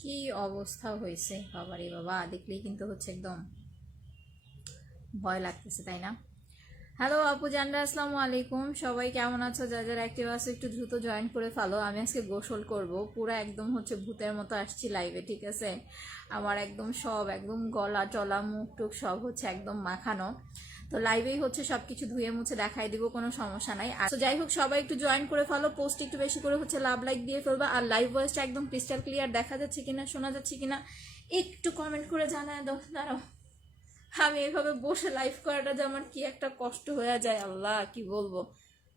কি অবস্থা হয়েছে? বাবারে বাবা, দেখলেই কিন্তু হচ্ছে একদম ভয় লাগতেছে, তাই না? হ্যালো আপু জানরা, আসসালামু আলাইকুম। সবাই কেমন আছো? যা যারা অ্যাক্টিভ আছো, একটু দ্রুত জয়েন করে ফেলো। আমি আজকে গোসল করব। পুরো একদম হচ্ছে ভূতের মতো আসছি লাইভে ঠিক আছে? আমার একদম সব, একদম গলা টলা মুখ টুক সব হচ্ছে একদম মাখানো। তো লাইভেই হচ্ছে সবকিছু ধুয়ে মুছে দেখাই দিব, কোনো সমস্যা নাই। আর যাই হোক, সবাই একটু জয়েন করে ফেলো পোস্ট একটু বেশি করে হচ্ছে লাভ লাইক দিয়ে ফেলবা। আর লাইভ ভয়েসটা একদম ক্রিস্টাল ক্লিয়ার দেখা যাচ্ছে কিনা, শোনা যাচ্ছে কিনা, একটু কমেন্ট করে জানায় দাও, দাঁড়াও। আমি এভাবে বসে লাইভ করাটা যে আমার কি একটা কষ্ট হয়ে যায়, আল্লাহ, কি বলব?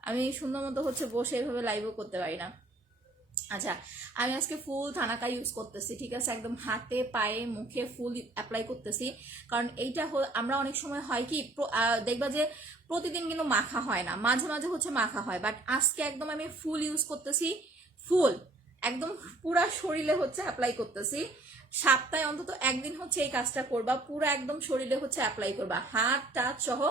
আমি সুন্দর মতো হচ্ছে বসে এভাবে লাইভও করতে পারি না। আচ্ছা আমি আজকে ফুল থানাকা ইউজ করতেছি, ঠিক আছে? একদম হাতে, পায়ে, মুখে ফুল অ্যাপ্লাই করতেছি। কারণ এইটা আমরা অনেক সময় হয় কি দেখবা যে প্রতিদিন কিন্তু মাখা হয় না, মাঝে মাঝে হচ্ছে মাখা হয়। বাট আজকে একদম আমি ফুল ইউজ করতেছি ফুল একদম পুরা শরীরে হচ্ছে অ্যাপ্লাই করতেছি। সপ্তাহে অন্তত একদিন হচ্ছে এই কাজটা করবা, পুরো একদম শরীরে হচ্ছে অ্যাপ্লাই করবা। হাত টাচ সহ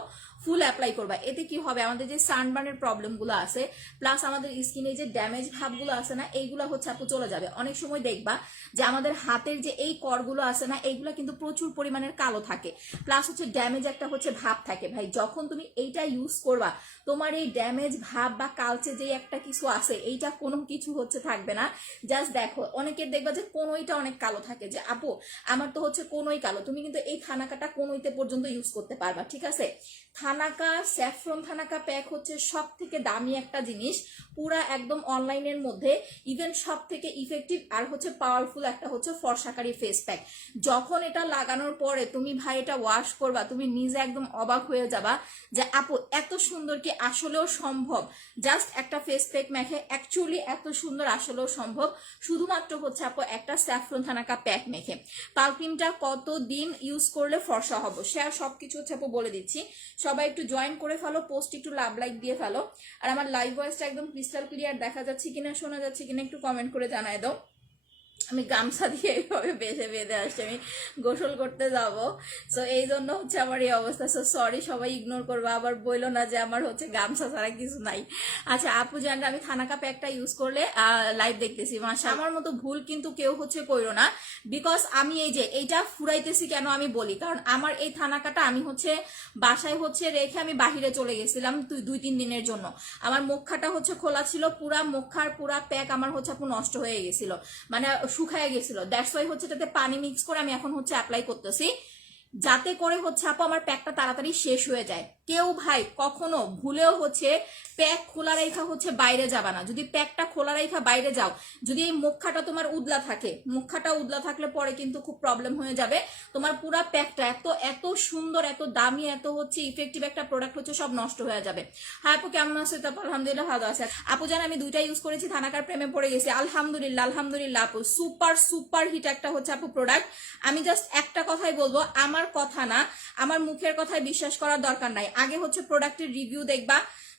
ফুল অ্যাপ্লাই করবা। এতে কি হবে? আমাদের যে সানবার্নের প্রবলেমগুলো আছে প্লাস আমাদের স্কিনে যে ড্যামেজ ভাবগুলো আছে না, এইগুলো হচ্ছে আপু চলে যাবে। অনেক সময় দেখবা যে আমাদের হাতের যে এই করগুলো আছে না, এইগুলো কিন্তু প্রচুর পরিমাণের কালো থাকে। প্লাস হচ্ছে ড্যামেজ একটা হচ্ছে ভাব থাকে। ভাই, যখন তুমি এইটা ইউজ করবা, তোমার এই ড্যামেজ ভাব বা কালচে যে একটা কিছু আছে, এইটা কোনো কিছু হচ্ছে থাকবে না। জাস্ট দেখো, অনেকের দেখবা যে কোনোইটা অনেক কালো থাকে যে, আপু, আমার তো হচ্ছে কোনোই কালো। তুমি কিন্তু এই খানাকাটা কোনোইতে পর্যন্ত ইউজ করতে পারবা। ঠিক আছে? থানাকা, স্যাফ্রন থানাকা প্যাক হচ্ছে সব থেকে দামি একটা জিনিস। পুরা একদম অনলাইনের মধ্যে ইভেন সব থেকে ইফেক্টিভ আর হচ্ছে পাওয়ারফুল একটা হচ্ছে ফর্সাকারী ফেস প্যাক যখন এটা লাগানোর পরে তুমি ভাই এটা ওয়াশ করবা, তুমি নিজে একদম অবাক হয়ে যাবা যে, আপু, এত সুন্দর কি আসলেও সম্ভব? জাস্ট একটা ফেস প্যাক মেখে অ্যাকচুয়ালি এত সুন্দর আসলেও সম্ভব। শুধুমাত্র হচ্ছে আপু একটা স্যাফ্রন থানাকা প্যাক মেখে। পালক্রিমটা কত দিন ইউজ করলে ফর্সা হব? সে আর সবকিছু হচ্ছে আপু বলে দিচ্ছি। সবাই একটু জয়েন করে ফেলো পোস্ট একটু লাভ লাইক দিয়ে ফেলো। আর আমার লাইভ ভয়েসটা একদম ক্রিস্টাল ক্লিয়ার দেখা যাচ্ছে কিনা, শোনা যাচ্ছে কিনা, একটু কমেন্ট করে জানায় দাও। আমি গামছা দিয়ে এইভাবে বেঁধে বেঁধে আসছি। আমি গোসল করতে যাব। সো এই জন্য হচ্ছে আমার এই অবস্থা। সো সরি সবাই ইগনোর করব। আবার বইলো না যে আমার হচ্ছে গামছা ছাড়া কিছু নাই। আচ্ছা আপু জানলে আমি থানা থানাকা প্যাকটা ইউজ করলে লাইভ দেখতেছি মাসা আমার মতো ভুল কিন্তু কেউ হচ্ছে কইরো না। বিকজ আমি এই যে, এইটা ফুরাইতেছি কেন আমি বলি? কারণ আমার এই থানাকাটা আমি হচ্ছে বাসায় হচ্ছে রেখে আমি বাহিরে চলে গেছিলাম দুই, তিন দিনের জন্য। আমার মুখাটা হচ্ছে খোলা ছিল, পুরা মুখার পুরা প্যাক আমার হচ্ছে আপু নষ্ট হয়ে গেছিল। মানে শুকায় গেছিল। দ্যাটস ওয়াই হচ্ছে তাতে পানি মিক্স করে আমি এখন হচ্ছে অ্যাপ্লাই করতেছি। যাতে করে হচ্ছে আপু, আমার প্যাকটা তাড়াতাড়ি শেষ হয়ে যায়। কেউ ভাই কখনো ভুলেও হচ্ছে প্যাক খোলা রেখা হচ্ছে বাইরে যাবা না। যদি প্যাকটা খোলা রেখা বাইরে যাও, যদি এই মুখাটা তোমার উদলা থাকে মুখাটা উদলা থাকলে পরে কিন্তু খুব প্রবলেম হয়ে যাবে। তোমার পুরা প্যাকটা এত এত সুন্দর, এত দামি, এত হচ্ছে ইফেক্টিভ একটা প্রোডাক্ট হচ্ছে সব নষ্ট হয়ে যাবে। হ্যাঁ আপু, কেমন আছে? তারপর আলহামদুলিল্লাহ ভালো আছে। আপু জান আমি দুইটা ইউজ করেছি, থানাকার প্রেমে পড়ে গেছি। আলহামদুলিল্লাহ আলহামদুলিল্লাহ আপু সুপার সুপার হিট একটা হচ্ছে আপু প্রোডাক্ট আমি জাস্ট একটা কথাই বলব, আমার কথা না, আমার মুখের কথায় বিশ্বাস করার দরকার নাই। আগে হচ্ছে প্রোডাক্টের রিভিউ দেখবা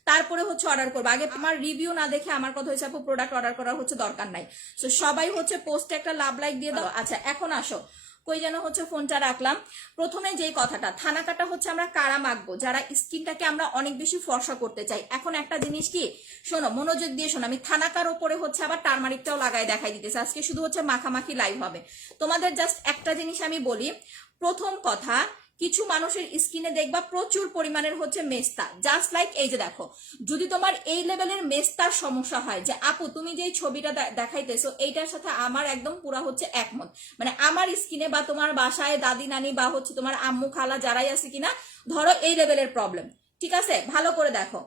তারপরে হচ্ছে অর্ডার করব। আগে আমার রিভিউ না দেখে আমার কথা হচ্ছে আপু প্রোডাক্ট অর্ডার করার হচ্ছে দরকার নাই। তো সবাই হচ্ছে পোস্টে একটা লাভ লাইক দিয়ে দাও। আচ্ছা এখন আসো। কই যেন হচ্ছে ফোনটা রাখলাম। প্রথমে যেই কথাটা থানাকাটা হচ্ছে আমরা কারা মাখবো? যারা স্কিনটাকে আমরা অনেক বেশি ফর্সা করতে চাই। এখন একটা জিনিস কি শোনো মনোযোগ দিয়ে শোনো। আমি থানাকার ওপরে হচ্ছে আবার টারমারিকটাও লাগাই দেখাই দিতেছে। আজকে শুধু হচ্ছে মাখামাখি লাইভ হবে। তোমাদের জাস্ট একটা জিনিস আমি বলি। প্রথম কথা কিছু মানুষের স্কিনে দেখবা প্রচুর পরিমাণের হচ্ছে মেস্তা। জাস্ট লাইক এই যে দেখো, যদি তোমার এই লেভেলের মেস্তার সমস্যা হয়, যে আপু, তুমি যে ছবিটা দেখাইতেছো, এইটার সাথে আমার একদম পুরা হচ্ছে একমত। মানে আমার স্কিনে বা তোমার বাসায় দাদি, নানি বা হচ্ছে তোমার আম্মু, খালা যারাই আছে কিনা, ধরো এই লেভেলের প্রবলেম ঠিক আছে? ভালো করে দেখো।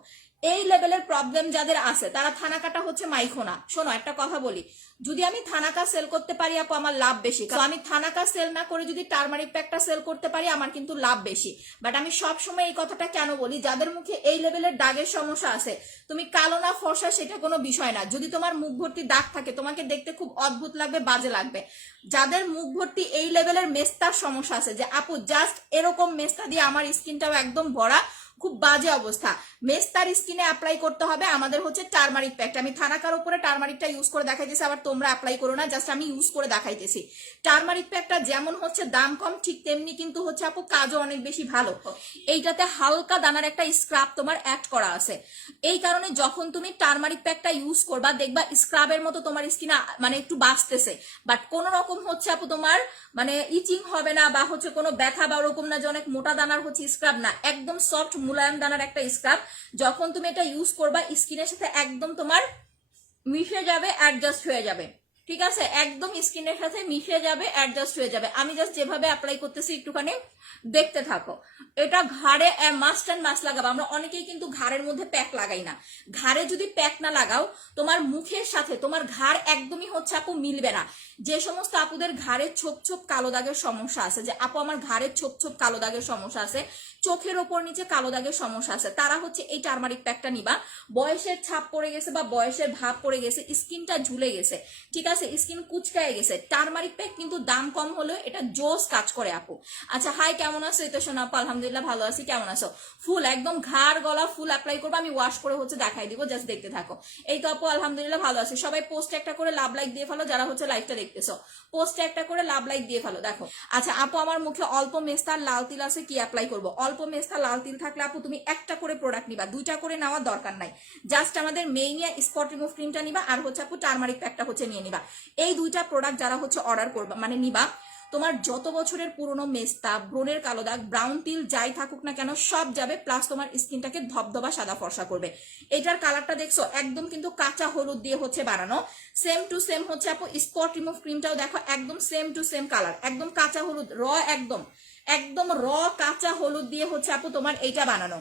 এই লেভেলের প্রবলেম যাদের আছে, তারা থানাকাটা হচ্ছে মাইখোনা। শোনো, একটা কথা বলি। যদি আমি থানাকা সেল করতে পারি আপু, আমার লাভ বেশি। তো আমি থানাকা সেল না করে যদি টার্মারিক প্যাকটা সেল করতে পারি, আমার কিন্তু লাভ বেশি। বাট আমি সব সময় এই কথাটা কেন বলি? যাদের মুখে এই লেভেলের দাগের সমস্যা আছে, তুমি কালো না ফর্সা সেটা কোনো বিষয় না। যদি তোমার মুখ ভর্তি দাগ থাকে, তোমাকে দেখতে খুব অদ্ভুত লাগবে, বাজে লাগবে। যাদের মুখ ভর্তি এই লেভেলের মেস্তার সমস্যা আছে, যে আপু জাস্ট এরকম মেস্তা দিয়ে আমার স্কিনটাও একদম ভরা খুব বাজে অবস্থা। মেস্তার স্কিনে অ্যাপ্লাই করতে হবে আমাদের হচ্ছে টার্মারিক প্যাকটা আমি থানাকার উপরে টার্মারিকটা ইউজ করে দেখাইতেছি আবার তোমরা অ্যাপ্লাই করো না জাস্ট আমি ইউজ করে দেখাইতেছি। টার্মারিক প্যাকটা যেমন হচ্ছে দাম কম ঠিক তেমনি কিন্তু হচ্ছে আপু কাজও অনেক বেশি ভালো। এইটাতে হালকা দানার একটা স্ক্রাব তোমার অ্যাড করা আছে। এই কারণে যখন তুমি টার্মারিক প্যাকটা ইউজ করবা দেখবা স্ক্রাবের মতো তোমার স্কিন মানে একটু বাঁচতেছে। বাট কোন রকম হচ্ছে আপু তোমার মানে ইচিং হবে না বা হচ্ছে কোনো ব্যথা বা ওরকম না যে অনেক মোটা দানার হচ্ছে স্ক্রাব না একদম সফট মুলায়ম দানার একটা স্ক্রাব যখন তুমি এটা ইউজ করবা স্কিনের সাথে একদম তোমার মিশে যাবে অ্যাডজাস্ট হয়ে যাবে। ঠিক আছে? একদম স্কিনের সাথে মিশে যাবে অ্যাডজাস্ট হয়ে যাবে। আমি জাস্ট যেভাবে অ্যাপ্লাই করতেছি একটুখানি, দেখতে থাকো। এটা ঘাড়ে মাস্ট অ্যান্ড মাস্ট লাগাবো। আমরা অনেকেই কিন্তু ঘাড়ের মধ্যে প্যাক লাগাই না। ঘাড়ে যদি প্যাক না লাগাও, তোমার মুখের সাথে, তোমার ঘাড় একদমই হচ্ছে আপু মিলবে না। যে সমস্ত আপুদের ঘাড়ে ছোপ ছোপ কালো দাগের সমস্যা আছে, যে আপু আমার ঘাড়ের ছোপ ছোপ কালো দাগের সমস্যা আছে চোখের ওপর নিচে কালো দাগের সমস্যা আছে। তারা হচ্ছে এই টার্মারিক প্যাকটা নিবা। বয়সের ছাপ পড়ে গেছে বা বয়সের ভাব পড়ে গেছে, স্কিনটা ঝুলে গেছে, ঠিক আছে? স্কিন কুচকায় গেছে। টার্মারিক প্যাক কিন্তু দাম কম হলেও এটা জোস কাজ করে, আপু। আচ্ছা হাই কেমন আছো? তো শোনা আপু, আলহামদুলিল্লাহ ভালো আছি। কেমন আছো? ফুল একদম ঘাড় গলা ফুল অ্যাপ্লাই করব, আমি ওয়াশ করে হচ্ছে দেখাই দিব জাস্ট দেখতে থাকো। এই তো আপু, আলহামদুলিল্লাহ ভালো আছি। সবাই পোস্ট একটা করে লাভ লাইক দিয়ে ফেলো, যারা হচ্ছে লাইভটা দেখতেছো। পোস্টে একটা করে লাভ লাইক দিয়ে ফেলো, দেখো। আচ্ছা আপু, আমার মুখে অল্প মেস্তার লাল তিল আছে, কি অ্যাপ্লাই করব? অল্প মেস্তা, লাল তিল থাকলে আপু তুমি একটা করে প্রোডাক্ট নিবা, দুইটা করে নেওয়ার দরকার নাই। জাস্ট আমাদের মেইনিয়া স্পট রিমুভ ক্রিমটা নিবা আর হচ্ছে আপু টার্মারিক প্যাকটা হচ্ছে নিয়ে নিবা। এই দুইটা প্রোডাক্ট যারা হচ্ছে অর্ডার করবা মানে নিবা, তোমার যত বছরের পুরনো মেস্তা, ব্রণের কালো দাগ ব্রাউন তিল যাই থাকুক না কেন, সব যাবে প্লাস তোমার স্কিনটাকে ধবধবা সাদা ফর্সা করবে। এটার কালারটা দেখছ, একদম কিন্তু কাঁচা হলুদ দিয়ে হচ্ছে বানানো। সেম টু সেম হচ্ছে আপু স্পট রিমুভ ক্রিমটাও দেখো, একদম সেম টু সেম কালার একদম কাঁচা হলুদ র একদম। একদম র কাঁচা হলুদ দিয়ে হচ্ছে আপু তোমার এইটা বানানো।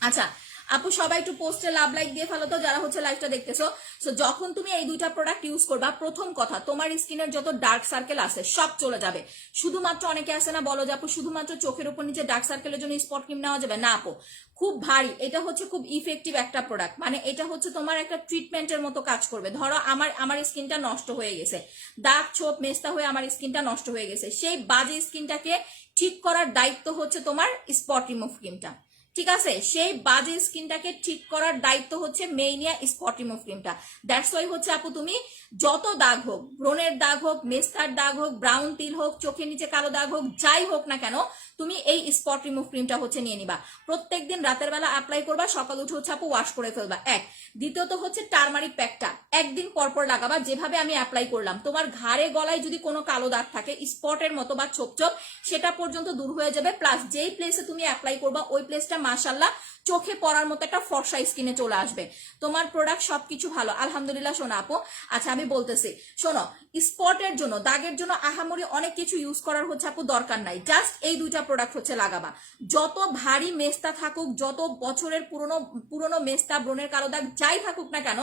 আচ্ছা আপু, সবাই একটু পোস্টে লাভ লাইক দিয়ে ফেলো তো, যারা হচ্ছে লাইভটা দেখতেছো। সো যখন তুমি এই দুইটা প্রোডাক্ট ইউজ করবা, প্রথম কথা, তোমার স্কিনের যত ডার্ক সার্কেল আছে, সব চলে যাবে। শুধুমাত্র অনেকে আছে না, বলো যে আপু, শুধুমাত্র চোখের উপর নিচে ডার্ক সার্কেলের জন্য স্পট ক্রিম নেওয়া যাবে? না, আপু। খুব ভারী। এটা হচ্ছে খুব ইফেক্টিভ একটা প্রোডাক্ট মানে এটা হচ্ছে তোমার একটা ট্রিটমেন্টের মতো কাজ করবে। ধরো, আমার আমার স্কিনটা নষ্ট হয়ে গেছে। দাগ, ছোপ, মেস্তা হয়ে আমার স্কিনটা নষ্ট হয়ে গেছে। সেই বাজে স্কিনটাকে ঠিক করার দায়িত্ব হচ্ছে তোমার স্পট রিমুভ ক্রিমটা ঠিক আছে? সেই বাজে স্কিনটাকে ঠিক করার দায়িত্ব হচ্ছে মেইনিয়া স্পট ক্রিমটা। দ্যাটস ওয়াই হচ্ছে আপু তুমি যত দাগ হোক, ব্রণের দাগ হোক, মেস্তার দাগ হোক ব্রাউন তিল হোক, চোখের নিচে কালো দাগ হোক, যাই হোক না কেন তুমি এই স্পট রিমুভ ক্রিমটা হচ্ছে নিয়ে নিবা। প্রত্যেক দিন রাতের বেলা অ্যাপ্লাই করবা, সকাল উঠে হচ্ছে আপু ওয়াশ করে ফেলবা। এক। দ্বিতীয়ত হচ্ছে টার্মারিক প্যাকটা একদিন পরপর লাগাবা, যেভাবে আমি অ্যাপ্লাই করলাম। তোমার ঘাড়ে, গলায় যদি কোনো কালো দাগ থাকে স্পটের মতো বা ছোপ ছোপ সেটা পর্যন্ত দূর হয়ে যাবে। প্লাস যেই প্লেসে তুমি অ্যাপ্লাই করবা, ওই প্লেসটা মাসাল্লাহ চোখে পড়ার মতো একটা ফর্সা স্কিনে চলে আসবে। তোমার প্রোডাক্ট সবকিছু ভালো। আলহামদুলিল্লাহ, শোনো আপু। আচ্ছা আমি বলতেছি। শোনো স্পটের জন্য, দাগের জন্য আহামরি অনেক কিছু ইউজ করার হচ্ছে আপু দরকার নাই। জাস্ট এই দুইটা প্রোডাক্ট হচ্ছে লাগাবা। যত ভারী মেস্তা থাকুক, যত বছরের পুরনো পুরনো মেস্তা, ব্রণের কালো দাগ যাই থাকুক না কেন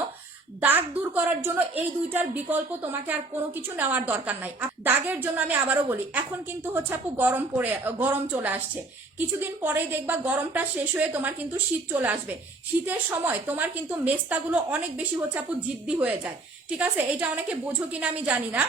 দাগ দূর করার জন্য এই দুইটার বিকল্প তোমাকে আর কোনো কিছু নেওয়ার দরকার নাই। দাগের জন্য আমি আবারও বলি, এখন কিন্তু হচ্ছে আপু গরম পড়ে গরম চলে আসছে। কিছুদিন পরেই দেখবা গরমটা শেষ হয়ে তোমার কিন্তু শীত চলে আসবে। শীতের সময় তোমার কিন্তু মেস্তাগুলো অনেক বেশি হচ্ছে আপু জিদ্দি হয়ে যায়। ঠিক আছে? এটা অনেকে বোঝো কিনা আমি জানি না।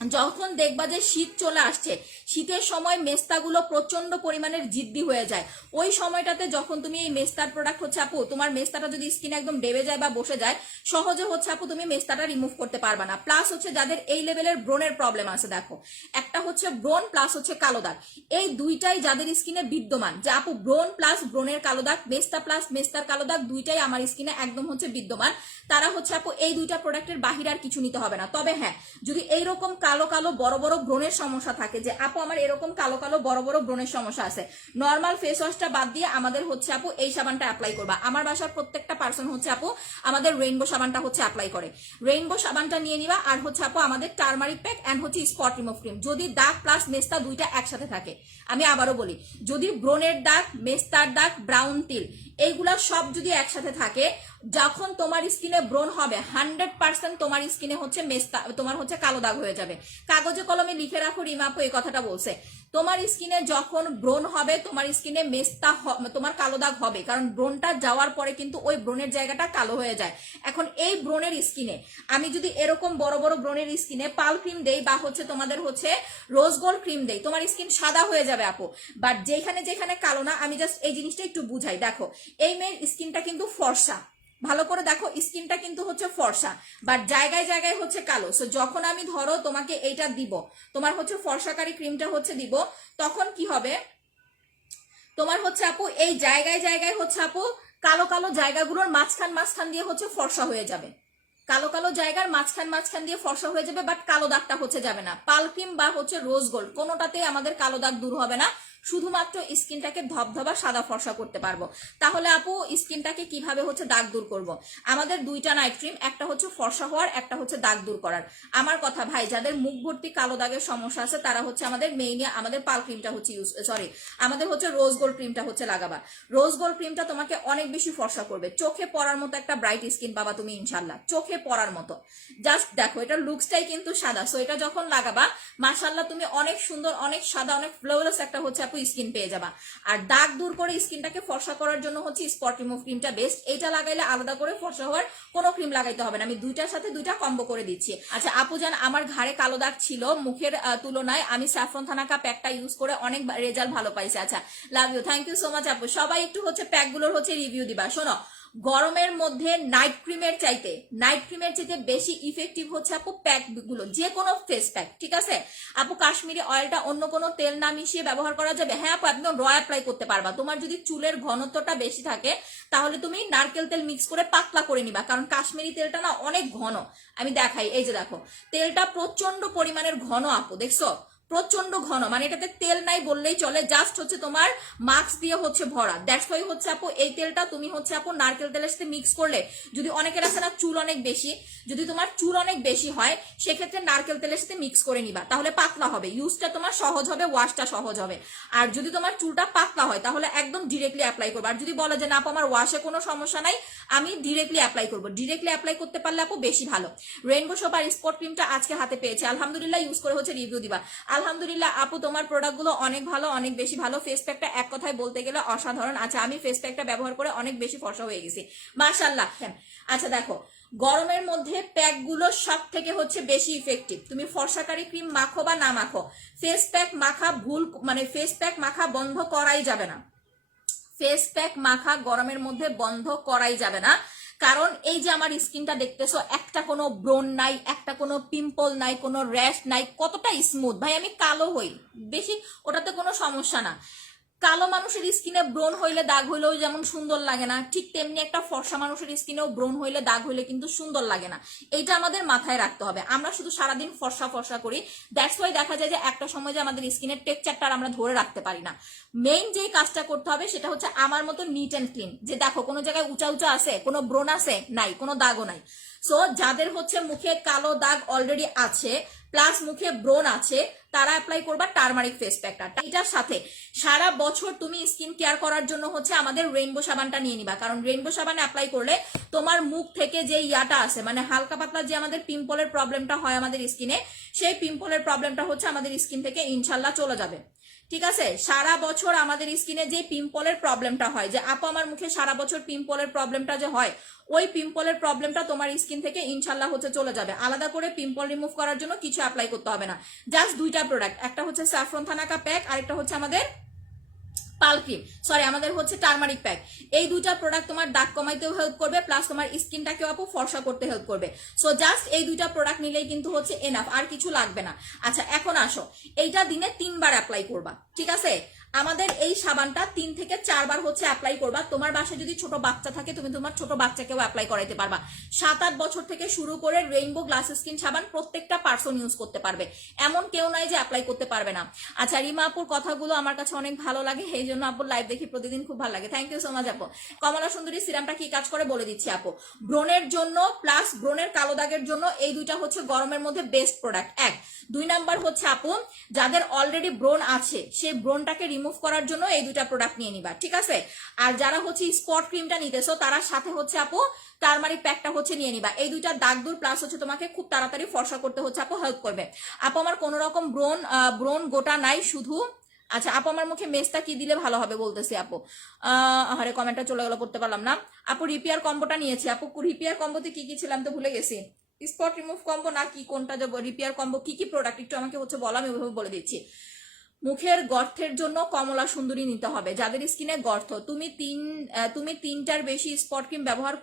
যখন দেখবা যে শীত চলে আসছে, শীতের সময় মেস্তাগুলো প্রচণ্ড পরিমাণের জিদ্দি হয়ে যায়। ওই সময়টাতে যখন তুমি এই মেস্তার প্রোডাক্ট হচ্ছে আপু, তোমার মেস্তাটা যদি স্কিন একদম ডেবে যায় বা বসে যায়, সহজে হচ্ছে আপু তুমি মেস্তাটা রিমুভ করতে পারবে না। প্লাস হচ্ছে যাদের এই লেভেলের ব্রণের প্রবলেম আছে, দেখো। একটা হচ্ছে ব্রণ প্লাস হচ্ছে কালো দাগ। এই দুইটাই যাদের স্কিনে বিদ্যমান, যে আপু ব্রণ প্লাস ব্রণের কালো দাগ, মেস্তা প্লাস মেস্তার কালো দাগ, দুইটাই আমার স্কিনে একদম হচ্ছে বিদ্যমান। তারা হচ্ছে আপু এই দুইটা প্রোডাক্টের বাহির আর কিছু নিতে হবে না। তবে হ্যাঁ যদি এইরকম কালো কালো বড় বড় ব্রণের সমস্যা থাকে যে, আপু, আমার এরকম কালো কালো বড় বড় ব্রণের সমস্যা আছে। নর্মাল ফেস ওয়াশটা বাদ দিয়ে আমাদের হচ্ছে, আপু, এই সাবানটা অ্যাপ্লাই করবা। আমার বাসার প্রত্যেকটা পার্সন হচ্ছে, আপু, আমাদের রেইনবো সাবানটা হচ্ছে অ্যাপ্লাই করে। রেইনবো সাবানটা নিয়ে নিবা আর হচ্ছে, আপু, আমাদের টার্মারিক প্যাক অ্যান্ড হচ্ছে স্পট রিমুভ ক্রিম যদি দাগ প্লাস মেস্তা দুইটা একসাথে থাকে। আমি আবারও বলি, যদি ব্রণের দাগ, মেস্তার দাগ ব্রাউন তিল এইগুলা সব যদি একসাথে থাকে, যখন তোমার স্কিনে ব্রণ হবে, হান্ড্রেড পার্সেন্ট তোমার স্কিনে হচ্ছে মেস্তা, তোমার হচ্ছে কালো দাগ হয়ে যাবে। কাগজে কলমে লিখে রাখো রিমাপু এই কথাটা বলছে। তোমার স্কিনে যখন ব্রণ হবে, তোমার স্কিনে মেস্তা তোমার কালো দাগ হবে। কারণ ব্রণটা যাওয়ার পরে কিন্তু ওই ব্রণের জায়গাটা কালো হয়ে যায়। এখন এই ব্রণের স্কিনে, আমি যদি এরকম বড় বড় ব্রণের স্কিনে পাল ক্রিম দেই বা হচ্ছে তোমাদের হচ্ছে রোজ গোল্ড ক্রিম দেই, তোমার স্কিন সাদা হয়ে যাবে আপু। বাট যেখানে যেখানে কালো না, আমি জাস্ট এই জিনিসটা একটু বুঝাই। দেখো, এই মেয়ের স্কিনটা কিন্তু ফর্সা। ভালো করে দেখো স্কিনটা কিন্তু হচ্ছে ফর্সা বাট জায়গায় জায়গায় হচ্ছে কালো। সো যখন আমি ধরো তোমাকে এইটা দিব, তোমার হচ্ছে ফর্সাকারী ক্রিমটা হচ্ছে দিব, তখন কি হবে? তোমার হচ্ছে আপু, এই জায়গায় জায়গায় হচ্ছে আপু, কালো কালো জায়গাগুলোর মাঝখান মাঝখান দিয়ে হচ্ছে ফর্সা হয়ে যাবে। কালো কালো জায়গার মাঝখান মাঝখান দিয়ে ফর্সা হয়ে যাবে বাট কালো দাগটা হচ্ছে যাবে না। পাল ক্রিম বা হচ্ছে রোজ গোল্ড কোনোটাতেই আমাদের কালো দাগ দূর হবে না। শুধুমাত্র স্কিনটাকে ধবধবা সাদা ফর্সা করতে পারব। তাহলে আপু, স্কিনটাকে কীভাবে হচ্ছে দাগ দূর করব? আমাদের দুইটা নাইট ক্রিম, একটা হচ্ছে ফর্সা হওয়ার, একটা হচ্ছে দাগ দূর করার। আমার কথা ভাই, যাদের মুখ ভর্তি কালো দাগের সমস্যা আছে, তারা হচ্ছে আমাদের মেইনে আমাদের পাল ক্রিমটা হচ্ছে ইউজ সরি আমাদের হচ্ছে রোজ গোল্ড ক্রিমটা হচ্ছে লাগাবা। রোজ গোল্ড ক্রিমটা তোমাকে অনেক বেশি ফর্সা করবে। চোখে পড়ার মতো একটা ব্রাইট স্কিন পাবা তুমি ইনশাল্লাহ চোখে পড়ার মতো। জাস্ট দেখো, এটা লুকসটাই কিন্তু সাদা। সো এটা যখন লাগাবা মাশাল্লাহ তুমি অনেক সুন্দর, অনেক সাদা, অনেক ফ্লোলেস একটা হচ্ছে আপু স্কিন পেয়ে যাবা। আর দাগ দূর করে স্কিনটাকে ফর্সা করার জন্য হচ্ছে স্পট রিমুভ ক্রিমটা বেস্ট। এটা লাগাইলে আলাদা করে ফর্সা হওয়ার কোনো ক্রিম লাগাইতে হবে না। আমি দুইটার সাথে দুইটা কম্বো করে দিচ্ছি। আচ্ছা আপু জান, আমার ঘাড়ে কালো দাগ ছিল মুখের তুলনায়। আমি স্যাফরন থানাকা প্যাকটা ইউজ করে অনেক রেজাল্ট ভালো পাইছি। আচ্ছা love you thank you so much আপু। সবাই একটু হচ্ছে প্যাকগুলোর হচ্ছে রিভিউ দিবা। শোনো গরমের মধ্যে নাইট ক্রিমের চাইতে নাইট ক্রিমের চাইতে বেশি ইফেক্টিভ হচ্ছে আপু প্যাকগুলো যে কোনো ফেস প্যাক ঠিক আছে? আপু কাশ্মীরি অয়েলটা অন্য কোনো তেল না মিশিয়ে ব্যবহার করা যাবে। হ্যাঁ আপু, একদম র অ্যাপ্লাই করতে পারবা। তোমার যদি চুলের ঘনত্বটা বেশি থাকে, তাহলে তুমি নারকেল তেল মিক্স করে পাতলা করে নিবা। কারণ কাশ্মীরি তেলটা না অনেক ঘন। আমি দেখাই, এই যে দেখো, তেলটা প্রচণ্ড পরিমাণের ঘন আপু, দেখছ? প্রচণ্ড ঘন। মানে এটাতে তেল নাই বললেই চলে জাস্ট হচ্ছে তোমার মাস্ক দিয়ে হচ্ছে ভরা। দ্যাটস ওয়াই হচ্ছে আপু, এই তেলটা তুমি হচ্ছে আপু নারকেল তেলের সাথে মিক্স করলে, যদি অনেকের আছে না চুল অনেক বেশি, যদি তোমার চুল অনেক বেশি হয়, সেক্ষেত্রে নারকেল তেলের সাথে মিক্স করে নিবা, তাহলে পাতলা হবে। ইউজটা তোমার সহজ হবে ওয়াশটা সহজ হবে। আর যদি তোমার চুলটা পাতলা হয়, তাহলে একদম ডিরেক্টলি অ্যাপ্লাই করবে। আর যদি বলো যে, না আপু, আমার ওয়াশে কোনো সমস্যা নাই আমি ডিরেক্টলি অ্যাপ্লাই করব। ডিরেক্টলি অ্যাপ্লাই করতে পারলে আপু বেশি ভালো। রেইনবো শপ আর স্পট ক্রিমটা আজকে হাতে পেয়েছে। আলহামদুলিল্লাহ ইউজ করে হচ্ছে রিভিউ দিবা। আলহামদুলিল্লাহ, আপু, তোমার প্রোডাক্টগুলো অনেক ভালো, অনেক বেশি ভালো। ফেস প্যাকটা এক কথায় বলতে গেলে অসাধারণ। আচ্ছা আমি ফেস প্যাকটা ব্যবহার করে অনেক বেশি ফর্সা হয়ে গেছি। মার্শাল্লাহ আচ্ছা দেখো, গরমের মধ্যে প্যাকগুলো সব থেকে হচ্ছে বেশি ইফেক্টিভ তুমি ফর্সাকারী ক্রিম মাখো বা না মাখো ফেস প্যাক মাখা ভুল মানে ফেস প্যাক মাখা বন্ধ করাই যাবে না। ফেস প্যাক মাখা গরমের মধ্যে বন্ধ করাই যাবে না। কারণ এই যে আমার স্কিনটা দেখতেছো, একটা কোনো ব্রোন নাই, একটা কোনো পিম্পল নাই, কোনো র্যাশ নাই, কতটা স্মুথ ভাই, আমি কালো হই। বেশি, ওটাতে কোনো সমস্যা না। কালো মানুষের স্কিনে ব্রণ হইলে দাগ হইলেও যেমন সুন্দর লাগে না, ঠিক তেমনি একটা ফর্সা মানুষের স্কিনেও ব্রণ হইলে দাগ হইলে কিন্তু সুন্দর লাগে না। এইটা আমাদের মাথায় রাখতে হবে। আমরা শুধু সারাদিন ফর্সা ফর্সা করি। দ্যাটস ওয়াই দেখা যায় যে একটা সময় যে আমাদের স্কিনের টেক্সচারটা আমরা ধরে রাখতে পারি না। মেইন যেই কাজটা করতে হবে সেটা হচ্ছে আমার মতো নিট অ্যান্ড ক্লিন যে দেখো, কোনো জায়গায় উঁচা উঁচা আছে, কোনো ব্রণ আছে, নাই, কোনো দাগও নাই। সো যাদের হচ্ছে মুখে কালো দাগ অলরেডি আছে প্লাস মুখে ব্রণ আছে তারা অ্যাপ্লাই করবা টার্মারিক ফেস প্যাকটা এটার সাথে সারা বছর তুমি স্কিন কেয়ার করার জন্য হচ্ছে আমাদের রেইনবো সাবানটা নিয়ে নিবা। কারণ রেইনবো সাবান অ্যাপ্লাই করলে তোমার মুখ থেকে যে ইয়াটা আছে মানে হালকা পাতলা যে আমাদের পিম্পলের প্রবলেমটা হয় আমাদের স্কিনে সেই পিম্পলের প্রবলেমটা হচ্ছে আমাদের স্কিন থেকে ইনশাল্লাহ চলে যাবে। ঠিক আছে? সারা বছর আমাদের স্কিনে যে পিম্পলের প্রবলেমটা হয়, যে আপু আমার মুখে সারা বছর পিম্পলের প্রবলেমটা যে হয়, ওই পিম্পলের প্রবলেমটা তোমার স্কিন থেকে ইনশাল্লাহ হচ্ছে চলে যাবে। আলাদা করে পিম্পল রিমুভ করার জন্য কিছু অ্যাপ্লাই করতে হবে না। জাস্ট দুইটা প্রোডাক্ট, একটা হচ্ছে স্যাফ্রন থানাকা প্যাক, আরেকটা হচ্ছে আমাদের পাল ক্রিম সরি আমাদের হচ্ছে টার্মারিক প্যাক এই দুইটা প্রোডাক্ট তোমার দাগ কমাইতেও হেল্প করবে প্লাস তোমার স্কিনটাকেও আপু ফর্সা করতে হেল্প করবে। সো জাস্ট এই দুইটা প্রোডাক্ট নিলেই কিন্তু হচ্ছে এনাফ আর কিছু লাগবে না। আচ্ছা এখন আসো। এইটা দিনে তিনবার অ্যাপ্লাই করবা, ঠিক আছে? আমাদের এই সাবানটা তিন থেকে চারবার হচ্ছে অ্যাপ্লাই করবা। তোমার বাসায় যদি ছোট বাচ্চা থাকে, তুমি তোমার ছোট বাচ্চাকেও অ্যাপ্লাই করাইতে পারবা। সাত আট বছর থেকে শুরু করে রেইনবো গ্লাস স্কিন সাবান প্রত্যেকটা পার্সন ইউজ করতে পারবে। এমন কেউ নয় যে অ্যাপ্লাই করতে পারবে না। আচ্ছা রিমা আপুর কথাগুলো আমার কাছে অনেক ভালো লাগে এই জন্য আপুর লাইভ দেখি প্রতিদিন খুব ভালো লাগে। থ্যাংক ইউ সো মাচ আপু। কমলা সুন্দরী সিরামটা কি কাজ করে বলে দিচ্ছি, আপু? ব্রণের জন্য প্লাস ব্রণের কালো দাগের জন্য এই দুইটা হচ্ছে গরমের মধ্যে বেস্ট প্রোডাক্ট এক। দুই নাম্বার হচ্ছে, আপু, যাদের অলরেডি ব্রণ আছে, সেই ব্রণটাকে রিমুভ করার জন্য এই দুইটা প্রোডাক্ট নিয়ে নিবা, ঠিক আছে? আর যারা হচ্ছে স্পট ক্রিমটা নিতেছো, তার সাথে হচ্ছে আপু টার্মারিক প্যাকটা হচ্ছে নিয়ে নিবা। এই দুইটা দাগ প্লাস হচ্ছে তোমাকে খুব তাড়াতাড়ি ফর্সা করতে হচ্ছে আপু হেল্প করবে। আপু, আমার কোনো রকম ব্রণ ব্রণ গোটা নাই, শুধু আচ্ছা আপু, আমার মুখে মেসটা কি দিলে ভালো হবে বলতেছি আপু? আরে কমেন্টটা চলে গেলো করতে পারলাম না। আপু রিপেয়ার কম্বোটা নিয়েছি। আপু রিপেয়ার কম্বোতে কি কি ছিলাম তো ভুলে গেছি। স্পট রিমুভ কম্বো না, কি কোনটা যে রিপেয়ার কম্বো কি কি প্রোডাক্ট একটু আমাকে হচ্ছে বলো, আমি ওইভাবে বলে দিচ্ছি। মুখের গর্থের জন্য কমলা সুন্দরী নিতে হবে। যাদের স্কিনে গর্ত, তুমি তিন তুমি তিনটার বেশি স্পট ক্রিম ব্যবহার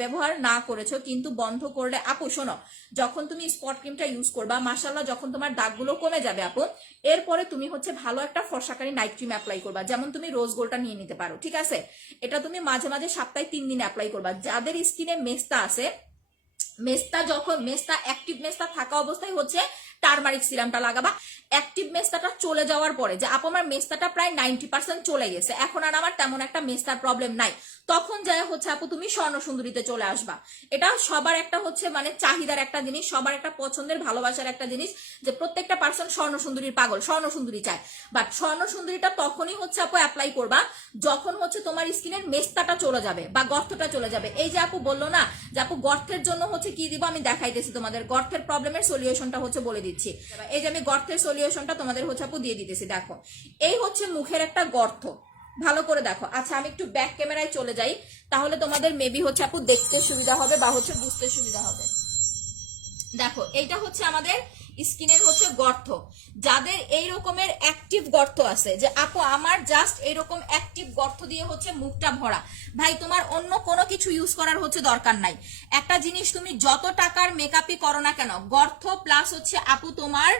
ব্যবহার না করেছ, কিন্তু বন্ধ করলে, আপু, শোনো, যখন তুমি স্পট ক্রিমটা ইউজ করবা মাসাল্লাহ যখন তোমার দাগগুলো কমে যাবে, আপু, এরপরে তুমি হচ্ছে ভালো একটা ফর্সাকারী নাইট ক্রিম অ্যাপ্লাই করবা। যেমন তুমি রোজ গোলটা নিয়ে নিতে পারো, ঠিক আছে? এটা তুমি মাঝে মাঝে সপ্তাহে তিন দিন অ্যাপ্লাই করবা। যাদের স্কিনে মেস্তা আছে, মেস্তা যখন, মেস্তা অ্যাক্টিভ মেস্তা থাকা অবস্থায় হচ্ছে টার্মারিক সিরামটা লাগাবা। অ্যাক্টিভ মেস্তাটা চলে যাওয়ার পরে যে আপু আমার মেস্তাটা প্রায় নাইনটি পার্সেন্ট চলে গেছে, এখন আর আমার তেমন একটা মেস্তার প্রবলেম নাই। তখন যায় হচ্ছে আপু, তুমি স্বর্ণ সুন্দরীতে চলে আসবা। এটা সবার একটা হচ্ছে মানে চাহিদার একটা জিনিস, সবার একটা পছন্দের, ভালোবাসার একটা জিনিস যে প্রত্যেকটা পার্সন স্বর্ণ সুন্দরীর পাগল স্বর্ণ সুন্দরী চায়। বাট স্বর্ণ সুন্দরীটা তখনই হচ্ছে আপু অ্যাপ্লাই করবা যখন হচ্ছে তোমার স্কিনের মেস্তাটা চলে যাবে বা গর্তটা চলে যাবে। এই যে আপু বলল না যে আপু গর্তের জন্য হচ্ছে কি দিব? আমি দেখাইতেছি তোমাদের। গর্তের প্রবলেমের সলিউশনটা হচ্ছে বলে দিচ্ছি। এই যে আমি গর্তের সলিউশনটা তোমাদের হচ্ছে আপু দিয়ে দিতেছি, দেখো। এই হচ্ছে মুখের একটা গর্ত। ভালো করে দেখো। আচ্ছা আমি একটু ব্যাক ক্যামেরায় চলে যাই। তাহলে তোমাদের মেবি হচ্ছে আপু দেখতে সুবিধা হবে বা হচ্ছে বুঝতে সুবিধা হবে। দেখো, এইটা হচ্ছে আমাদের স্কিনের হচ্ছে গর্ত। যাদের এই রকমের অ্যাক্টিভ গর্ত আছে, যে আপু আমার জাস্ট এরকম অ্যাক্টিভ গর্ত দিয়ে হচ্ছে মুখটা ভরা। ভাই, তোমার অন্য কোনো কিছু ইউজ করার হচ্ছে দরকার নাই। একটা জিনিস তুমি যত টাকার মেকআপই করো না কেন, গর্ত প্লাস হচ্ছে আপু তোমার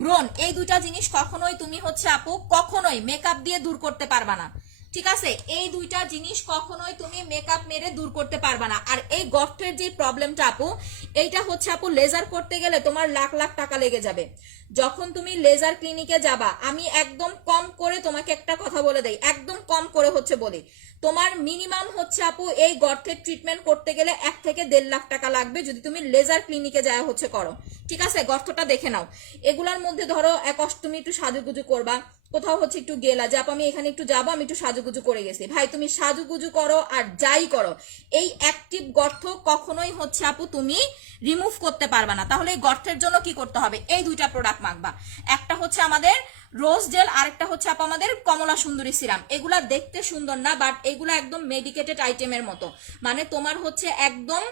ব্রণ, এই দুইটা জিনিস কখনোই তুমি হচ্ছে আপু কখনোই মেকআপ দিয়ে দূর করতে পারবা না। ঠিক আছে? এই দুইটা জিনিস কখনোই তুমি মেকআপ মেরে দূর করতে পারবে না। আর এই গর্তের যে প্রবলেমটা আপু, এইটা হচ্ছে আপু লেজার করতে গেলে তোমার লাখ লাখ টাকা লেগে যাবে। যখন তুমি লেজার ক্লিনিকে যাবা, আমি একদম কম করে তোমাকে একটা কথা বলে দেই, একদম কম করে হচ্ছে বলি। তোমার মিনিমাম হচ্ছে আপু, এই গর্তের ট্রিটমেন্ট করতে গেলে এক থেকে দেড় লাখ টাকা লাগবে যদি তুমি লেজার ক্লিনিকে যায় হচ্ছে করো। ঠিক আছে? গর্তটা দেখে নাও। এগুলার মধ্যে ধরো, এক তুমি একটু সাজুগুজু করবা, কোথাও হচ্ছে একটু গেলা যে, আপু, আমি এখানে একটু যাব, আমি একটু সাজুগুজু করে গেছি। ভাই, তুমি সাজুগুজু করো আর যাই করো, এই অ্যাক্টিভ গর্ত কখনোই হচ্ছে আপু তুমি রিমুভ করতে পারবা না। তাহলে এই গর্তের জন্য কি করতে হবে? এই দুইটা প্রোডাক্ট মাখবা। একটা হচ্ছে আমাদের রোজ জেল আরেকটা হচ্ছে আপা আমাদের কমলা সুন্দরী সিরাম। এগুলা দেখতে সুন্দর না বাট এগুলা একদম মেডিকেটেড আইটেমের মতো। মানে তোমার হচ্ছে একদম,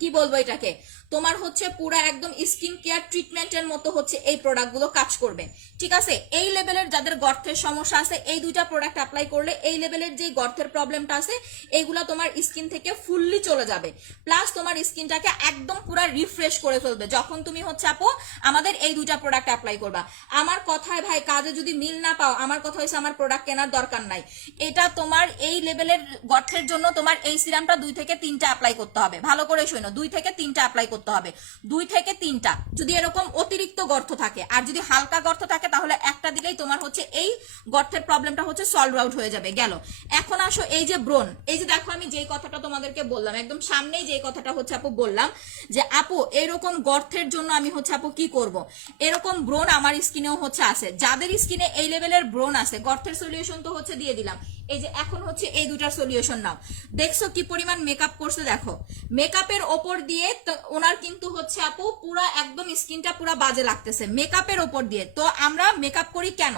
কি বলব এটাকে? তোমার হচ্ছে পুরো একদম স্কিন কেয়ার ট্রিটমেন্টের মতো হচ্ছে এই প্রোডাক্টগুলো কাজ করবে। ঠিক আছে? এই লেভেলের যাদের গর্তের সমস্যা আছে, এই দুইটা প্রোডাক্ট অ্যাপ্লাই করলে এই লেভেলের যে গর্তের প্রবলেমটা আছে, এইগুলো তোমার স্কিন থেকে ফুললি চলে যাবে। প্লাস তোমার স্কিনটাকে একদম পুরো রিফ্রেশ করে ফেলবে। যখন তুমি হচ্ছে আপু আমাদের এই দুইটা প্রোডাক্ট অ্যাপ্লাই করবা। আমার কথায় ভাই কাজে যদি মিল না পাও, আমার কথা হয়েছে আমার প্রোডাক্ট কেনার দরকার নাই। এটা তোমার এই লেভেলের গর্তের জন্য তোমার এই সিরামটা দুই থেকে তিনটা অ্যাপ্লাই করতে হবে। ভালো করে শোনো, দুই থেকে তিনটা অ্যাপ্লাই করতে হবে। দুই থেকে তিনটা। যদি এরকম অতিরিক্ত গর্ত থাকে, আর যদি হালকা গর্ত থাকে, তাহলে একটা দিলেই তোমার হচ্ছে এই গর্তের প্রবলেমটা হচ্ছে সলভ আউট হয়ে যাবে। গেল। এখন আসো এই যে ব্রণ। এই যে দেখো আমি যেই কথাটা তোমাদেরকে বললাম, একদম সামনেই যেই কথাটা হচ্ছে আপু বললাম, যে আপু, এরকম গর্তের জন্য আমি হচ্ছে আপু কি করব? এরকম ব্রণ আমার স্কিনেও হচ্ছে আছে। যাদের স্কিনে এই লেভেলের ব্রণ আছে, গর্তের সলিউশন তো হচ্ছে দিয়ে দিলাম। এই যে এখন হচ্ছে এই দুটার সলিউশন নাও। দেখছ কি পরিমাণ মেকআপ করছে দেখো। মেকআপের ওপর দিয়ে তো ওনার কিন্তু হচ্ছে আপু, পুরা একদম স্কিনটা পুরা বাজে লাগতেছে মেকআপের ওপর দিয়ে। তো আমরা মেকআপ করি কেন?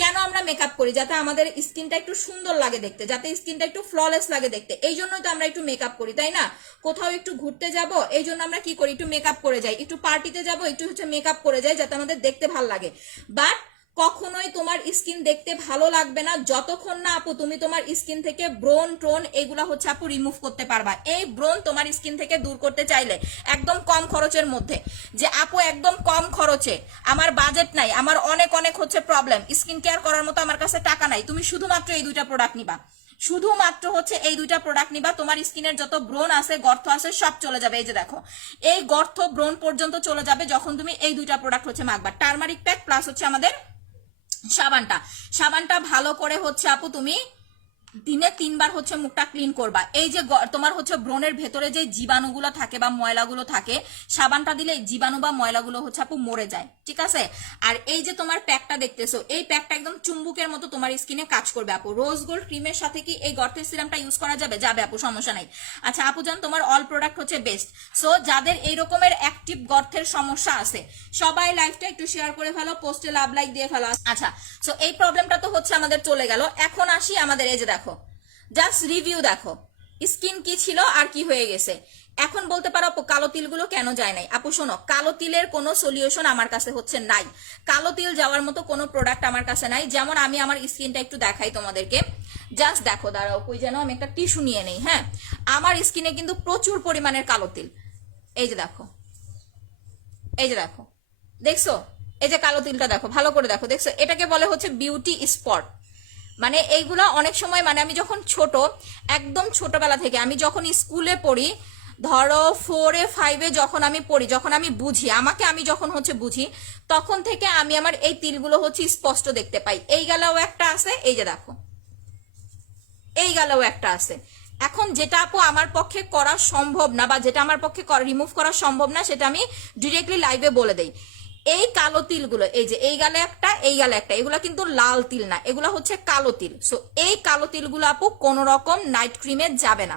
কেন আমরা মেকআপ করি? যাতে আমাদের স্কিনটা একটু সুন্দর লাগে দেখতে, যাতে স্কিনটা একটু ফ্ললেস লাগে দেখতে। এই জন্যই তো আমরা একটু মেকআপ করি, তাই না? কোথাও একটু ঘুরতে যাব, এই জন্য আমরা কি করি? একটু মেকআপ করে যাই, একটু পার্টিতে যাব, একটু হচ্ছে মেকআপ করে যাই, যাতে আমাদের দেখতে ভালো লাগে। বাট কখনোই তোমার স্কিন দেখতে ভালো লাগবে না। যতক্ষণ না আপু তুমি তোমার স্কিন থেকে ব্রোন টোন এগুলো হচ্ছে আপু রিমুভ করতে পারবা। এই ব্রোন তোমার স্কিন থেকে দূর করতে চাইলে একদম কম খরচের মধ্যে। যে আপু একদম কম খরচে, আমার বাজেট নাই, আমার অনেক অনেক হচ্ছে প্রবলেম স্কিন কেয়ার করার মতো আমার কাছে টাকা নাই। তুমি শুধুমাত্র এই দুইটা প্রোডাক্ট নিবা। শুধুমাত্র হচ্ছে এই দুইটা প্রোডাক্ট নিবা, তোমার স্কিনের যত ব্রণ আছে, গর্ত আছে, সব চলে যাবে। এই যে দেখো, এই গর্ত ব্রণ পর্যন্ত চলে যাবে যখন তুমি এই দুইটা প্রোডাক্ট হচ্ছে মাখবা। টার্মারিক প্যাক প্লাস হচ্ছে আমাদের সাবানটা। সাবানটা ভালো করে হচ্ছে আপু তুমি দিনে তিনবার হচ্ছে মুখটা ক্লিন করবা। এই যে তোমার হচ্ছে ব্রণের ভেতরে যে জীবাণুগুলো থাকে বা ময়লাগুলো থাকে, সাবানটা দিলে জীবাণু বা ময়লাগুলো হচ্ছে আপু মরে যায়। ঠিক আছে? আর এই যে তোমার প্যাকটা দেখতেছো, এই প্যাকটা একদম চুম্বুকের মতো তোমার স্কিনে কাজ করবে আপু। রোজ গোল্ড ক্রিমের সাথে কি এই গর্তের সিরামটা ইউজ করা যাবে? যাবে আপু, সমস্যা নাই। আচ্ছা আপু জান, তোমার অল প্রোডাক্ট হচ্ছে বেস্ট সো যাদের এই রকমের অ্যাক্টিভ গর্তের সমস্যা আছে, সবাই লাইফটা একটু শেয়ার করে ফেলো পোস্টে লাভ লাইক দিয়ে ফেলো। আচ্ছা সো এই প্রবলেমটা তো হচ্ছে আমাদের চলে গেল। এখন আসি আমাদের এই যে দেখো জাস্ট রিভিউ দেখো। স্কিন কি ছিল আর কি হয়ে গেছে। এখন বলতে পারো আপু, কালো তিলগুলো কেন যায় নাই? আপু, শোনো, কালো তিলের কোনো সলিউশন আমার কাছে হচ্ছে নাই। কালো তিল যাওয়ার মতো কোনো প্রোডাক্ট আমার কাছে নাই। যেমন আমি আমার স্কিনটা একটু দেখাই তোমাদেরকে। জাস্ট দেখো, দাঁড়াও, কই যেন আমি একটা টিস্যু নিয়ে নেই হ্যাঁ? আমার স্কিনে কিন্তু প্রচুর পরিমাণের কালো তিল। এই যে দেখো। এই যে দেখো। দেখছ? এই যে কালো তিলটা দেখো, ভালো করে দেখো। দেখছ? এটাকে বলে হচ্ছে বিউটি স্পট মানে এইগুলো অনেক সময় মানে আমি যখন ছোট, একদম ছোটবেলা থেকে আমি যখন স্কুলে পড়ি, ধরো ফোরে ফাইভে যখন আমি পড়ি, যখন আমি বুঝি, আমাকে আমি যখন হচ্ছে বুঝি, তখন থেকে আমি আমার এই তিলগুলো হচ্ছে স্পষ্ট দেখতে পাই। এই গেলাও একটা আছে, এই যে দেখো। এই গেলেও একটা আছে। এখন যেটা আপু আমার পক্ষে করা সম্ভব না বা যেটা আমার পক্ষে রিমুভ করা সম্ভব না, সেটা আমি ডিরেক্টলি লাইভে বলে দেই। এই কালো তিলগুলো, এই যে এই গালে একটা, এই গালে একটা, এগুলো কিন্তু লাল তিল না, এগুলো হচ্ছে কালো তিল। সো এই কালো তিলগুলো আপু কোন রকম নাইট ক্রিমে যাবে না।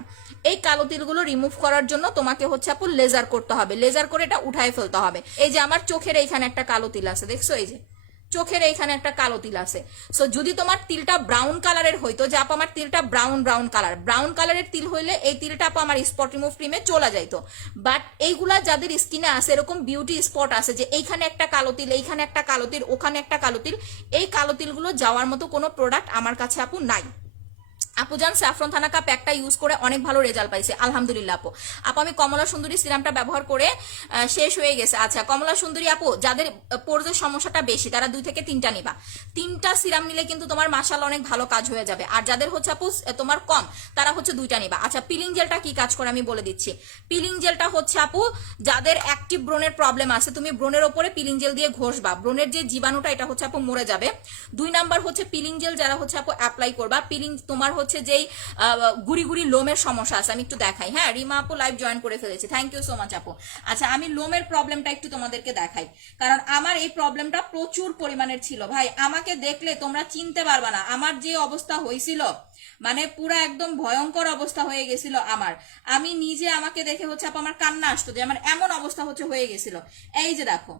এই কালো তিলগুলো রিমুভ করার জন্য তোমাকে হচ্ছে আপু লেজার করতে হবে। লেজার করে এটা উঠায় ফেলতে হবে। এই যে আমার চোখের এইখানে একটা কালো তিল আছে, দেখছ? এই যে চোখের এইখানে একটা কালো তিল আছে। সো যদি তোমার তিলটা ব্রাউন কালারের হইতো যে আপা আমার তিলটা ব্রাউন ব্রাউন কালার ব্রাউন কালারের তিল হইলে এই তিলটা আপা আমার স্পট রিমুভ ক্রিমে চলে যাইতো বাট এইগুলা যাদের স্কিনে আছে, এরকম বিউটি স্পট আছে যে এইখানে একটা কালো তিল, এইখানে একটা কালো তিল, ওখানে একটা কালো তিল, এই কালো তিলগুলো যাওয়ার মতো কোনো প্রোডাক্ট আমার কাছে আপু নাই। আপু যান থানা থানাকা প্যাকটা ইউজ করে অনেক ভালো রেজাল্ট পাইছে। আলহামদুলিল্লাহ আপু। আপু, আমি কমলা সুন্দরী সিরামটা ব্যবহার করে শেষ হয়ে গেছে। আচ্ছা কমলা সুন্দরী আপু, যাদের পোর্জের সমস্যাটা বেশি, তারা দুই থেকে তিনটা নিবা। তিনটা সিরাম নিলে কিন্তু তোমার মাসাল অনেক ভালো কাজ হয়ে যাবে। আর যাদের হচ্ছে আপু তোমার কম, তারা হচ্ছে দুইটা নিবা। আচ্ছা পিলিং জেলটা কি কাজ করে আমি বলে দিচ্ছি। পিলিং জেলটা হচ্ছে আপু, যাদের অ্যাক্টিভ ব্রণের প্রবলেম আছে, তুমি ব্রণের ওপরে পিলিং জেল দিয়ে ঘষবা। ব্রণের যে জীবাণুটা, এটা হচ্ছে আপু মরে যাবে। দুই নাম্বার হচ্ছে পিলিং জেল যারা হচ্ছে আপু অ্যাপ্লাই করবা পিলিং তোমার হচ্ছে যেই গুড়ি গুড়ি লোমের সমস্যা আছে, আমি একটু দেখাই। হ্যাঁ রিমা আপু লাইভ জয়েন করে ফেলেছি। থ্যাংক ইউ সো মাচ আপু। আচ্ছা আমি লোমের প্রবলেমটা একটু তোমাদেরকে দেখাই। কারণ আমার এই প্রবলেমটা প্রচুর পরিমাণের ছিল। ভাই, আমাকে দেখলে তোমরা চিনতে পারবা না। আমার যে অবস্থা হয়েছিল মানে পুরো একদম ভয়ঙ্কর অবস্থা হয়ে গেছিল আমার। আমি নিজে আমাকে দেখে হচ্ছে আপু আমার কান্না আসতো যে, আমার এমন অবস্থা হচ্ছে হয়ে গেছিল। এই যে দেখো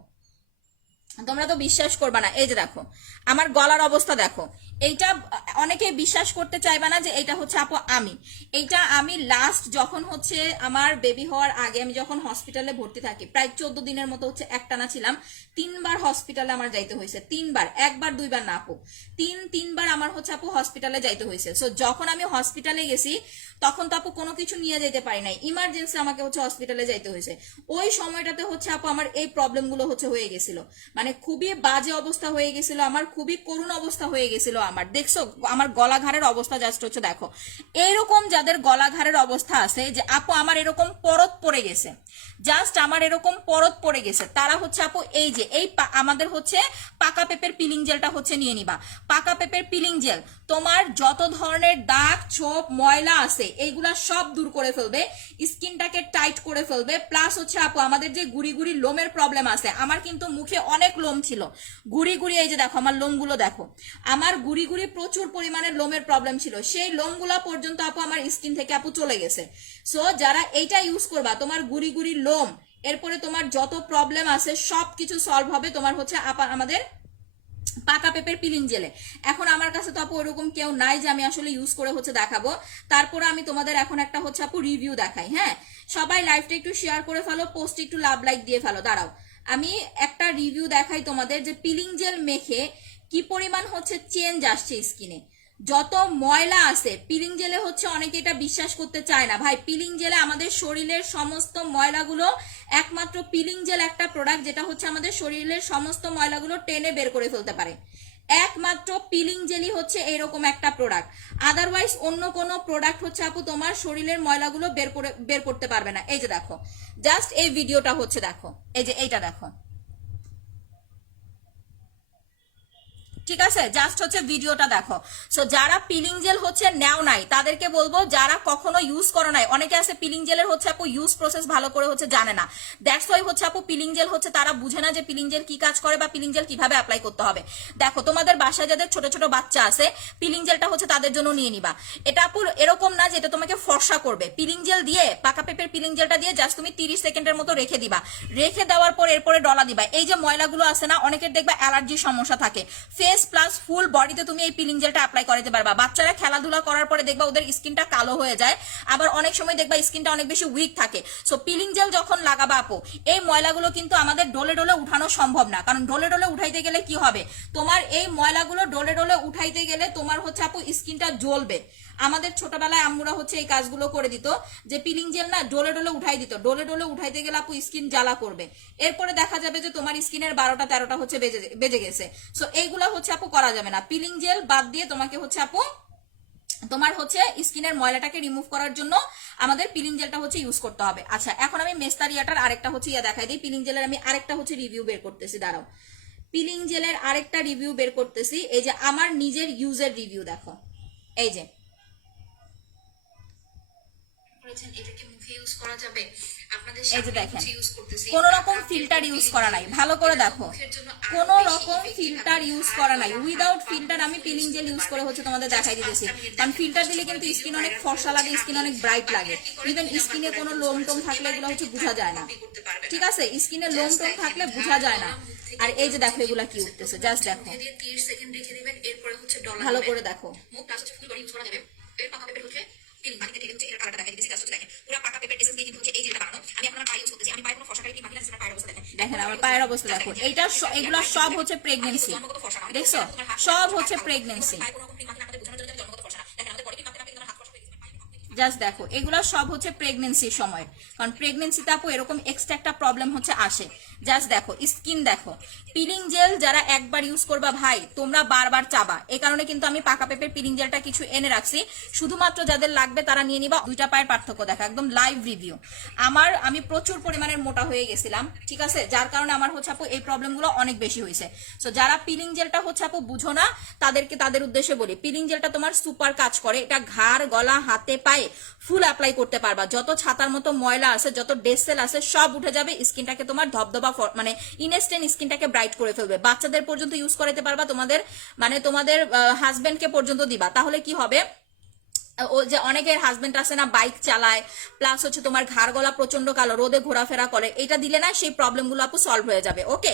তোমরা তো বিশ্বাস করবা না। এই যে দেখো, আমার গলার অবস্থা দেখো। এইটা অনেকে বিশ্বাস করতে চাইবা না যে এইটা হচ্ছে আপু আমি। এইটা আমি লাস্ট যখন হচ্ছে আমার বেবি হওয়ার আগে আমি যখন হসপিটালে ভর্তি থাকি, প্রায় চোদ্দ দিনের মতো হচ্ছে একটানা ছিলাম। তিনবার হসপিটালে আমার যাইতে হয়েছে। তিনবার, একবার, দুইবার না আপু। তিন, তিনবার আমার হচ্ছে আপু হসপিটালে যাইতে হয়েছে। সো যখন আমি হসপিটালে গেছি, তখন তো আপু কোনো কিছু নিয়ে যেতে পারি নাই। ইমার্জেন্সি আমাকে হচ্ছে হসপিটালে যাইতে হয়েছে। ওই সময়টাতে হচ্ছে আপু আমার এই প্রবলেমগুলো হচ্ছে হয়ে গেছিল। মানে খুবই বাজে অবস্থা হয়ে গেছিল, আমার খুবই করুণ অবস্থা হয়ে গেছিল আমার। দেখছ, আমার গলাঘাড়ের অবস্থা জাস্ট হচ্ছে দেখো। এইরকম যাদের গলাঘাড়ের অবস্থা আছে যে, আপু, আমার এরকম পরত পড়ে গেছে। জাস্ট আমার এরকম পরত পড়ে গেছে। তারা হচ্ছে, আপু, এই যে, এই আমাদের হচ্ছে পাকা পেপের পিলিং জেলটা হচ্ছে নিয়ে নিবা। পাকা পেপের পিলিং জেল তোমার যত ধরনের দাগ, ছোপ, ময়লা আছে, এইগুলা সব দূর করে ফেলবে, স্কিনটাকে টাইট করে ফেলবে। প্লাস হচ্ছে, আপু, আমাদের যে গুড়ি গুড়ি লোমের প্রবলেম আছে, আমার কিন্তু মুখে অনেক লোম ছিল। গুড়ি গুড়ি, এই যে দেখো, আমার লোমগুলো দেখো। আমার গুড়ি গুড়ি প্রচুর পরিমাণে লোমের প্রবলেম ছিল। সেই লোমগুলা পর্যন্ত আপু আমার স্কিন থেকে আপু চলে গেছে। সো যারা এইটা ইউজ করবা, তোমার গুড়ি গুড়ি লোম, এরপরে তোমার যত প্রবলেম আছে সব কিছু সলভ হবে তোমার হচ্ছে আমাদের পাকা পেপের পিলিং জেলে এখন আমার কাছে তো আপু ওরকম কেউ নাই যে আমি আসলে ইউজ করে হচ্ছে দেখাবো। তারপরে আমি তোমাদের এখন একটা হচ্ছে আপু রিভিউ দেখাই হ্যাঁ? সবাই লাইভটা একটু শেয়ার করে ফেলো পোস্ট একটু লাভ লাইক দিয়ে ফেলো, দাঁড়াও। আমি একটা রিভিউ দেখাই তোমাদের যে পিলিং জেল মেখে কি পরিমাণ হচ্ছে চেঞ্জ আসছে স্কিনে যত ময়লা আছে পিলিং জেলে হচ্ছে অনেকে এটা বিশ্বাস করতে চায় না। ভাই পিলিং জেলে আমাদের শরীরের সমস্ত ময়লাগুলো একমাত্র পিলিং জেল একটা প্রোডাক্ট যেটা হচ্ছে আমাদের শরীরের সমস্ত ময়লাগুলো টেনে বের করে ফেলতে পারে। একমাত্র পিলিং জেলি হচ্ছে এরকম একটা প্রোডাক্ট আদারওয়াইজ অন্য কোনো প্রোডাক্ট হচ্ছে আপু তোমার শরীরের ময়লাগুলো বের করে, বের করতে পারবে না। এই যে দেখো জাস্ট এই ভিডিওটা হচ্ছে দেখো, এই যে এইটা দেখো। ঠিক আছে? জাস্ট হচ্ছে ভিডিওটা দেখো। সো যারা পিলিং জেল হচ্ছে, নেও নাই। তাদেরকে বলব, যারা কখনো ইউজ করো নাই, অনেকে আছে পিলিং জেলের হচ্ছে আপু ইউজ প্রসেস ভালো করে হচ্ছে জানে না। দ্যাটস ওয়াই হচ্ছে আপু পিলিং জেল হচ্ছে, তারা বুঝে না যে পিলিং জেল কি কাজ করে বা পিলিং জেল কীভাবে অ্যাপ্লাই করতে হবে। দেখো, তোমাদের বাসায় যাদের ছোট ছোট বাচ্চা আছে পিলিং জেলটা হচ্ছে তাদের জন্য নিয়ে নিবা। এটা আপু এরকম না যে এটা তোমাকে ফর্সা করবে। পিলিং জেল দিয়ে, পাকা পেপের পিলিং জেলটা দিয়ে জাস্ট তুমি তিরিশ সেকেন্ডের মতো রেখে দিবা। রেখে দেওয়ার পর এরপরে ডলা দিবা। এই যে ময়লাগুলো আছে না, অনেকের দেখবা অ্যালার্জির সমস্যা থাকে। ফেস প্লাস ফুল বডিতে তুমি এই পিলিং জেলটা অ্যাপ্লাই করাতে পারবা। বাচ্চারা খেলাধুলা করার পরে দেখবা ওদের স্কিনটা কালো হয়ে যায়। আবার অনেক সময় দেখবা স্কিনটা অনেক বেশি উইক থাকে। সো পিলিং জেল যখন লাগাবা আপু, এই ময়লাগুলো কিন্তু আমাদের ডলে ডলে উঠানো সম্ভব না। কারণ ডোলে ডোলে উঠাইতে গেলে কি হবে? তোমার এই ময়লাগুলো ডলে ডলে উঠাইতে গেলে তোমার হচ্ছে আপু স্কিনটা জ্বলবে। আমাদের ছোটবেলায় আম্মুরা হচ্ছে এই কাজগুলো করে দিত, যে পিলিং জেল না ডোলে ডোলে উঠাই দিত, ডোলে ডোলে উঠাইতে গেলে আপু স্কিন জ্বালা করবে। এরপরে দেখা যাবে যে তোমার স্কিনের বারোটা তেরোটা হচ্ছে বেজে বেজে গেছে। সো এইগুলো হচ্ছে আপু করা যাবে না। পিলিং জেল বাদ দিয়ে তোমাকে হচ্ছে আপু, তোমার হচ্ছে স্কিনের ময়লাটাকে রিমুভ করার জন্য আমাদের পিলিং জেলটা হচ্ছে ইউজ করতে হবে। আচ্ছা এখন আমি মেস্তারিয়াটার আরেকটা হচ্ছে ইয়া দেখাই দিই। পিলিং জেলের আমি আরেকটা হচ্ছে রিভিউ বের করতেছি, দাঁড়াও। পিলিং জেলের আরেকটা রিভিউ বের করতেছি। এই যে আমার নিজের ইউজের রিভিউ দেখো। এই যে করেছেন এটাকে মুখে ইউজ করা যাবে? আপনাদের এই যে দেখেন হচ্ছে কোন রকম ফিল্টার ইউজ করা নাই। ভালো করে দেখো কোন রকম ফিল্টার ইউজ করা নাই। উইদাউট ফিল্টার আমি পিলিং জেল ইউজ করে হচ্ছে তোমাদের দেখাই দিতেছি। কারণ ফিল্টার দিলে কিন্তু স্কিন অনেক ফর্সা লাগে স্কিন অনেক ব্রাইট লাগে। ইভেন স্কিনে কোনো লোম টোম থাকলে এগুলো হচ্ছে বোঝা যায় না। ঠিক আছে? স্কিনে লোম টোম থাকলে বোঝা যায় না। আর এই যে দেখো এগুলা কি উঠতেছে জাস্ট দেখো। 30 সেকেন্ড রেখে দিবেন এরপরে হচ্ছে ডলা ভালো করে দেখো। মুখ হচ্ছে ফুল বডি ইউজ করা যাবে। এর পাকা পেপের হচ্ছে তিন ঢেলে হচ্ছে এর কালারটা দেখাই দিয়েছি জাস্ট দেখেন পুরো পাকা পেপের এসেন্স দিয়ে কিন্তু হচ্ছে এই জেলটা বানানো আমি এখন পায়ে ইউজ করতেছি আমি পায়ে কোনো ফসা কালি মাখি না সেটা পায়ের অবস্থা দেখেন দেখেন আমার পায়ের অবস্থা দেখো এইটা স- সব হচ্ছে প্রেগনেন্সি দেখছ সব হচ্ছে প্রেগনেন্সি পায়ে কোনো রকম ক্রিম মাখি না আপনাদের বোঝানোর জন্য জাস্ট দেখো, এগুলো সব হচ্ছে প্রেগনেন্সির সময়। কারণ প্রেগনেন্সিতে আপু এরকম এক্সট্রা একটা প্রবলেম হচ্ছে, আসে। জাস্ট দেখো স্কিন দেখো। পিলিং জেল যারা একবার ইউজ করবা, ভাই, তোমরা বারবার চাবা। এই কারণে কিন্তু আমি পাকা পেপের পিলিং জেলটা কিছু এনে রাখছি। শুধুমাত্র যাদের লাগবে তারা নিয়ে নিবা। দুইটা পায়ের পার্থক্য দেখো, একদম লাইভ রিভিউ আমার, আমি প্রচুর পরিমাণের মোটা হয়ে গেছিলাম, ঠিক আছে? যার কারণে আমার হচ্ছে আপু এই প্রবলেমগুলো অনেক বেশি হয়েছে। সো যারা পিলিং জেলটা হচ্ছে আপু বুঝো না, তাদেরকে তাদের উদ্দেশ্যে বলি। পিলিং জেলটা তোমার সুপার কাজ করে। এটা ঘাড়, গলা, হাতে, পায়ে। ফুল অ্যাপ্লাই করতে পারবা। যত ছাতার মতো ময়লা আছে, যত ডেসেল আছে, সব উঠে যাবে, স্কিনটাকে তোমার ধবধবা মানে ইনস্ট্যান্ট স্কিনটাকে ব্রাইট করে ফেলবে। বাচ্চাদের পর্যন্ত ইউজ করাতে পারবা, তোমাদের মানে তোমাদের হাজবেন্ডকে পর্যন্ত দিবা। তাহলে কি হবে? ও যে অনেকের হাজবেন্ড আছে না বাইক চালায় প্লাস হচ্ছে তোমার ঘাড় গলা প্রচণ্ড কালো, রোদে ঘোরাফেরা করে, এটা দিলে না সেই প্রবলেমগুলো আপু সলভ হয়ে যাবে। ওকে